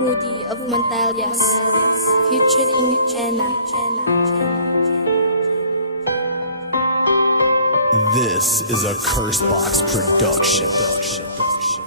Moody of Montalias, featuring Jenna. This is a Cursebox production.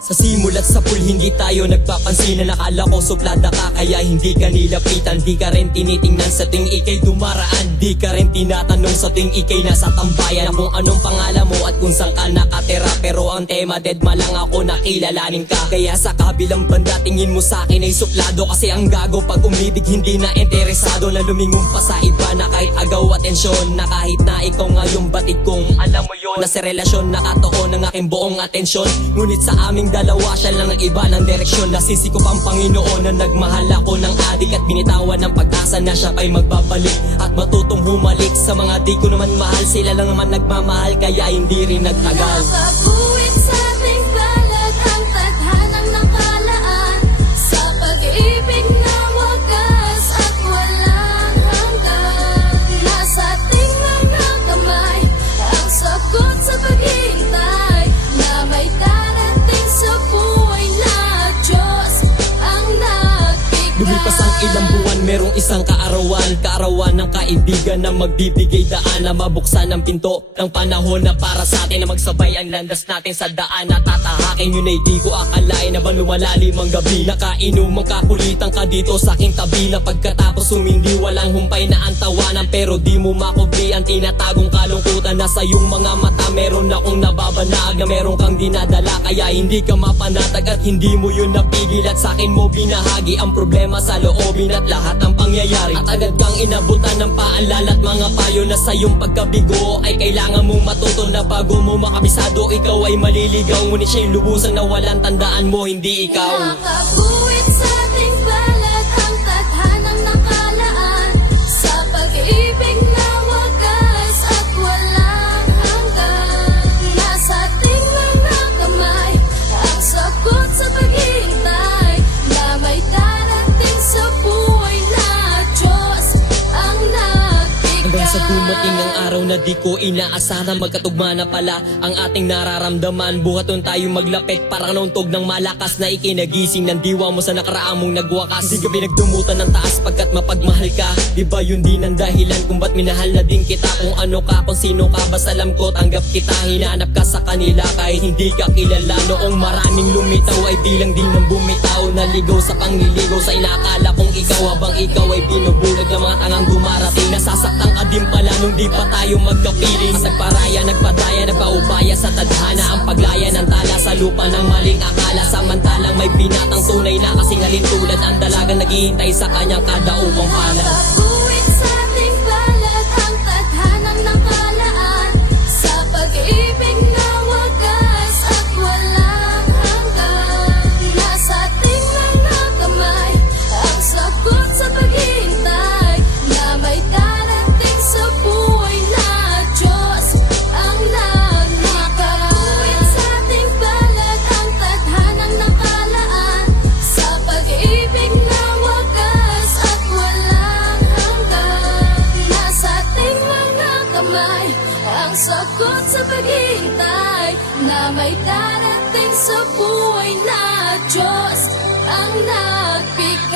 Sa simula't sa pool hindi tayo nagpapansin na nakala ko suplada ka kaya hindi ka nilapitan. Di ka rin tinitingnan sa ting ikay dumaraan. Di ka rin tinatanong sa ting ikay nasa tambayan kung anong pangalan mo at kung saan ka nakatira. Pero ang tema dead malang ako nakilalanin ka. Kaya sa kabilang banda tingin mo sa akin ay suplado. Kasi ang gago pag umibig hindi na interesado na lumingon pa sa iba na kahit agaw atensyon. Na kahit na ikaw nga yung batid kong alam mo yun na sa relasyon nakatoon ng aking buong atensyon. Ngunit sa aming dalawa siya lang nag-iba ng direksyon. Nasisikop ang Panginoon na nagmahal ako ng adik at binitawan ng pag-asa na siya pa'y magbabalik at matutong humalik sa mga di ko naman mahal. Sila lang naman nagmamahal kaya hindi rin nagtagal. Napabuwit sa ating balat ang tadhanang nakalaan sa pag-ibig na wagas at walang hanggan. Nasa ating mga kamay ang sagot sa paghihintay na may darating sa buhay na Diyos ang nagbigay. Lumipas ang ilang buwan, merong isang kaarawan ng kaibigan na magbibigay daan na mabuksan ang pinto ng panahon na para sa atin na magsabay ang landas natin sa daan na tatahakin. Yun ay di ko akalain na ba lumalalim ang gabi. Nakainom ang kakulitan ka dito sa aking tabi na pagkatapos sumindi walang humpay na ang tawanan. Pero di mo makubli ang tinatagong kalungkutan na sa iyong mga mata. Meron akong nababanag na meron kang dinadala kaya hindi ka mapanatag at hindi mo yun napigil at sa akin mo binahagi ang problema sa loobin at lahat ng pangyayari. At agad kang inabutan ng paalala at mga payo na sa iyong pagkabigo ay kailangan mong matuto na bago mo makabisado ikaw ay maliligaw. Ngunit siya yung lubusang nawalan, tandaan mo hindi ikaw. Nakabuwit sa ating balat ang tadhanang nakalaan sa pag-ibig na wagas at walang hanggan. Nasa ating mga kamay ang sagot sa paghihintay na may darating sa buhay na Diyos ang nagbigay. Hanggang sa dumating ang araw na di ko inaasahan, magkatugma na pala ang ating nararamdaman. Buhaton tayo maglapit parang nauntog ng malakas na ikinagising ng diwa mo sa nakaraan mong nagwakas. Di ka pinagdumutan ng taas pagkat mapagmahal ka. Di ba yun din ang dahilan kung ba't minahal na din kita? Kung ano ka, kung sino ka, basta alam ko tanggap kita. Hinanap ka sa kanila kahit hindi ka kilala. Noong maraming lumitaw ay bilang din ng bumitaw. Naligaw sa pangliligaw sa inakala kong ikaw habang ikaw ay binubulag ng mga tangang dumarating. Nasasaktan ka din pala nung di pa tayo magkapiling. Nagparaya, nagpadaya, nagpaubaya sa tadhana ang paglaya ng tala sa lupa ng maling akala. Samantalang may binatang tunay na kasing tulad ang dalagang naghihintay sa kanyang kada upang pala. Nakabuwit sa ating balat ang tadhanang nakalaan sa pag-ibig na wagas at walang hanggan. Nasa ating mga kamay ang sagot sa paghihintay na may darating sa buhay na Diyos ang nagbigay. Sa ating balat ang tadhanang nakalaan sa pag-ibig na wagas at walang hanggan. Nasa ating mga kamay ang sagot sa paghihintay na may darating sa buhay na Diyos ang nagbigay.